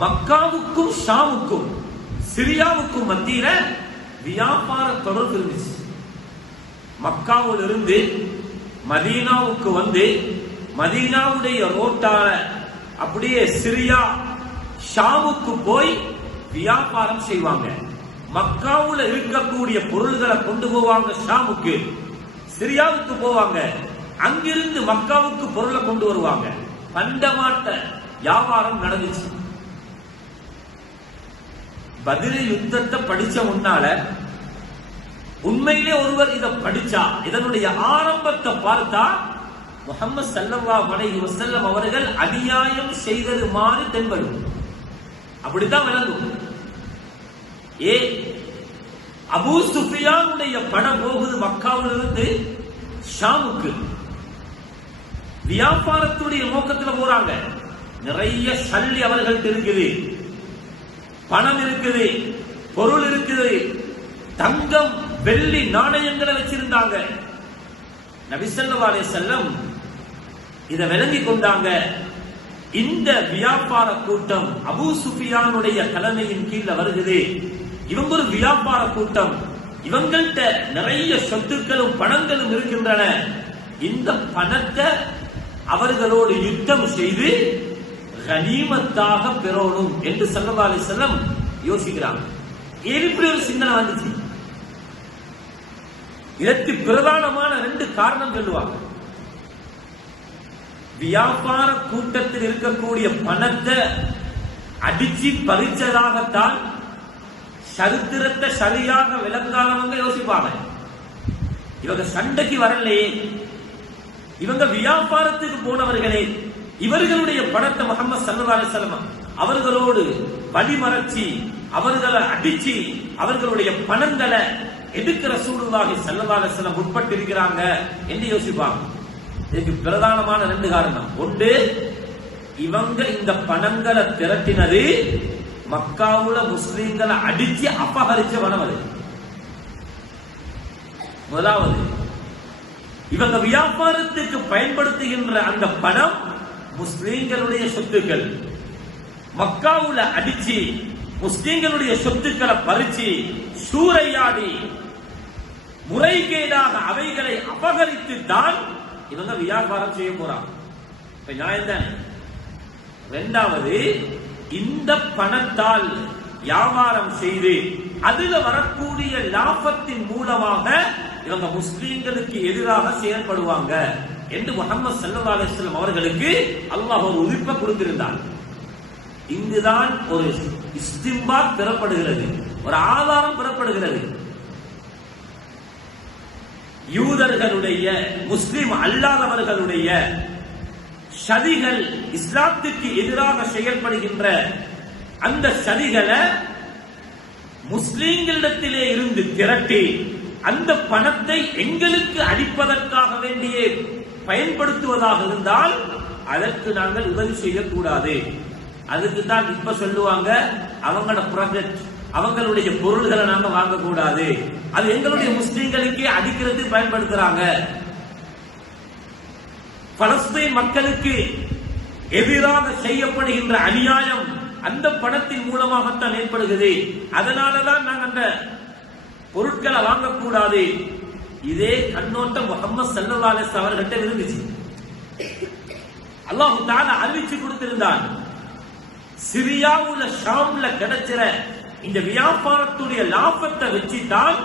மக்காவுக்கும் ஷாமுக்கும் சிரியாவுக்கும் மத்தியில வியாபார தொடர்பு இருந்துச்சு. மக்காவில் இருந்து மதீனாவுக்கு வந்து மதீனாவுடைய ரோட்டால அப்படியே சிரியா ஷாமுக்கு போய் வியாபாரம் செய்வாங்க. மக்காவுல இருக்கக்கூடிய பொருள்களை கொண்டு போவாங்க ஷாமுக்கு சிரியாவுக்கு போவாங்க. அங்கிருந்து மக்காவுக்கு பொருளை கொண்டு வருவாங்க. பண்டமாட்ட வியாபாரம் நடந்துச்சு. பதில யுத்தத்தை படிச்ச முன்னால உண்மையிலே ஒருவர் இதை படிச்சா இதனுடைய ஆரம்பத்தை பார்த்தா முகமது சல்லவா அலைஹி வசல்லம் அவர்கள் அநியாயம் செய்தது மாதிரி தென்படும். அப்படித்தான் விளங்கும். ஏ அபு சுஃபியானுடைய பணம் போகுது மக்காவிலிருந்து ஷாமுக்கு. வியாபாரத்துடைய நோக்கத்துல போறாங்க. நிறைய சல்லி அவர்கள்ட்ட இருக்குது பணம் இருக்குது பொருள் இருக்குது தங்கம் வெள்ளி நாணயங்களை வச்சிருந்தாங்க. நபிசல்லா செல்லம் இதை விளங்கி கொண்டாங்க. இந்த வியாபார கூட்டம் அபு சுஃபியானுடைய தலைமையின் கீழ வருகிறது. இவங்க ஒரு வியாபார கூட்டம். இவங்கள்ட்ட நிறைய சொத்துக்களும் பணங்களும் இருக்கின்றன. இந்த பணத்தை அவர்களோடு யுத்தம் செய்து கனிமத்தாக பெறணும் என்று சல்லா அலி செல்லம் யோசிக்கிறாங்க. இப்படி ஒரு சிந்தனை வந்துச்சு. இதற்கு பிரதானமான ரெண்டு காரணம் சொல்லுவாங்க. வியாபார கூட்டத்தில் இருக்கக்கூடிய பணத்தை அடிச்சு பறிச்சதாகத்தான் சரித்திரத்தை சரியாக விளங்காதவங்க யோசிப்பாங்க. இவங்க சண்டைக்கு வரலையே. இவங்க வியாபாரத்துக்கு போனவர்களே. இவர்களுடைய படத்தை முகமது சல்லா அலிசல்லம் அவர்களோடு வழிமறைச்சி அவர்களை அடிச்சு அவர்களுடைய பணங்களை எதுக்கு ரசூலுல்லாஹி ஸல்லல்லாஹு அலைஹி வஸல்லம் உட்பட்டிருக்கிறாங்க என்று யோசிப்பாங்க. இதுக்கு பிரதானமான ரெண்டு காரணம். ஒன்று இவங்க இந்த பணங்களை திரட்டினது மக்காவுல முஸ்லீம்களை அடிச்சு அபகரிச்ச வனம் அது. முதலாவது இவங்க வியாபாரத்துக்கு பயன்படுத்துகின்ற அந்த பணம் முஸ்லீம்களுடைய சொத்துக்கள். மக்காவுல அடிச்சு முஸ்லீம்களுடைய சொத்துக்களை பறிச்சு சூறையாடி முறைகேடாக அவைகளை அபகரித்து தான் இவங்க வியாபாரம் செய்ய போறாங்க. இப்ப நியாயம் தானே? ரெண்டாவது இந்த பணத்தால் வியாபாரம் செய்து அதுல வரக்கூடிய லாபத்தின் மூலமாக இவங்க முஸ்லீம்களுக்கு எதிராக செயல்படுவாங்க. என்று முகமது சல்லா அலிஸ்லாம் அவர்களுக்கு அல்லாஹ் ஒரு உதிப்பை கொடுத்திருந்தார். இங்குதான் ஒரு இஸ்திம்பா பெறப்படுகிறது. ஒரு ஆதாரம் பெறப்படுகிறது. யூதர்களுடைய முஸ்லிம் அல்லாதவர்களுடைய சதிகள் இஸ்லாத்துக்கு எதிராக செயல்படுகின்ற அந்த சதிகளை முஸ்லீம்களிடத்திலே இருந்து திரட்டி அந்த பணத்தை எங்களுக்கு அளிப்பதற்காக வேண்டிய பயன்படுத்துவதாக இருந்தால் அதற்கு நாங்கள் உதவி செய்யக்கூடாது. அதுக்கு தான் இப்ப சொல்லுவாங்க அவங்களோட ப்ராஜெக்ட் அவங்களுடைய பொருள்களை நாங்க வாங்கக்கூடாது. அது எங்களுடைய முஸ்லீம்களுக்கே அடிக்கிறது பயன்படுத்துறாங்க. பலஸ்தீன் மக்களுக்கு எதிராக செய்யப்படுகின்ற அநியாயம் அந்த பணத்தின் மூலமாகத்தான் ஏற்படுகிறது. அதனாலதான் நாங்கள் அந்த பொருட்களை வாங்கக்கூடாது. இதே கண்ணோட்டம் முகமது சல்லா அலிஸ் அவர்கிட்ட இருந்துச்சு. அல்லாஹு தால அறிவிச்சு கொடுத்திருந்தான். சிரியாவுல ஷாம்ல கிடைச்சிற இந்த வியாபாரத்துடைய லாபத்தை வச்சு தான்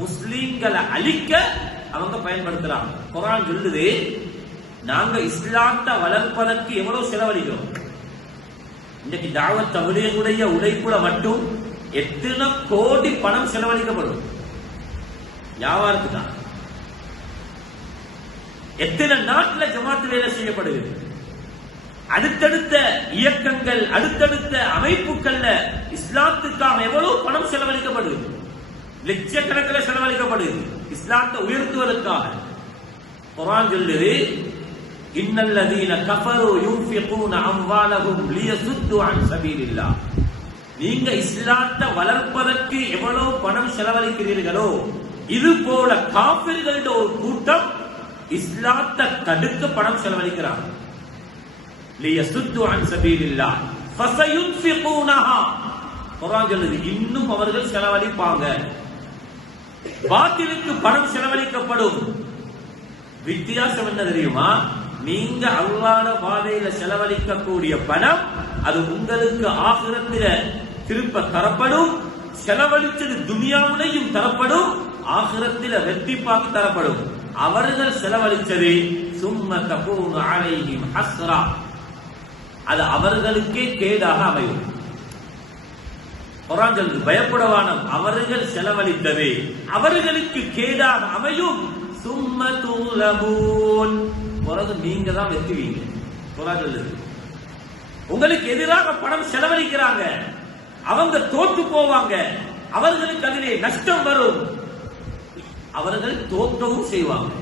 முஸ்லீம்களை அழிக்க அவங்க பயன்படுத்துறாங்க. குரான் சொல்லுது நாங்க இஸ்லாத்தை வளர்ப்பதற்கு எவ்வளவு செலவழிக்கிறோம்? இன்னைக்கு தாவத் தவறியுடைய உழைப்புல மட்டும் எத்தனை கோடி பணம் செலவழிக்கப்படும்? வியாபாரத்துக்கு எத்தனை நாட்டுல ஜமாத்து வேலை செய்யப்படுகிறது? அடுத்தடுத்த இயக்கங்கள் அடுத்தடுத்த அமைப்புகள்ல இஸ்லாத்துக்காக எவ்வளவு பணம் செலவழிக்கப்படுது லட்சக்கணக்கில் செலவழிக்கப்படுது இஸ்லாத்தை உயர்த்துவதற்காக. குரான் சொல்லுது இன்னல்லதீன கஃபரு யுன்ஃபிகூன அம்வாலஹும் லியசுத்து அன் சபீலில்லாஹ் நீங்க இஸ்லாத்தை வளர்ப்பதற்கு எவ்வளவு பணம் செலவழிக்கிறீர்களோ இது போல காபிர்களுடைய ஒரு கூட்டம் இஸ்லாத்தை தடுக்க பணம் செலவழிக்கிறாங்க. சொல்லுது இன்னும் அவர்கள் செலவழிப்பாங்க. பாத்திலுக்கு பணம் செலவழிக்கப்படும். வித்தியாசம் என்ன தெரியுமா? நீங்க அல்லாத பாதையில செலவழிக்கக்கூடிய பணம் அது உங்களுக்கு ஆகிரத்தில திருப்ப தரப்படும் செலவழிச்சது துனியாவுடையும் தரப்படும் ஆகிரத்தில வெற்றிப்பாக்கு தரப்படும். அவர்கள் செலவழிச்சது சும்ம தபூன் அலைஹிம் ஹஸ்ரா. அது அவர்களுக்கே கேடாக அமையும். குரான் சொல்லுது பயப்படவானம் அவர்கள் செலவழித்தது அவர்களுக்கு கேடாக அமையும். சும்ம தூலபூன் பிறகு நீங்க தான் வெற்றுவீங்க குரான் சொல்லுது உங்களுக்கு எதிராக பணம் செலவழிக்கிறாங்க. அவங்க தோற்று போவாங்க. அவர்களுக்கு அதிலே நஷ்டம் வரும். அவர்கள் தோற்றவும் செய்வாங்க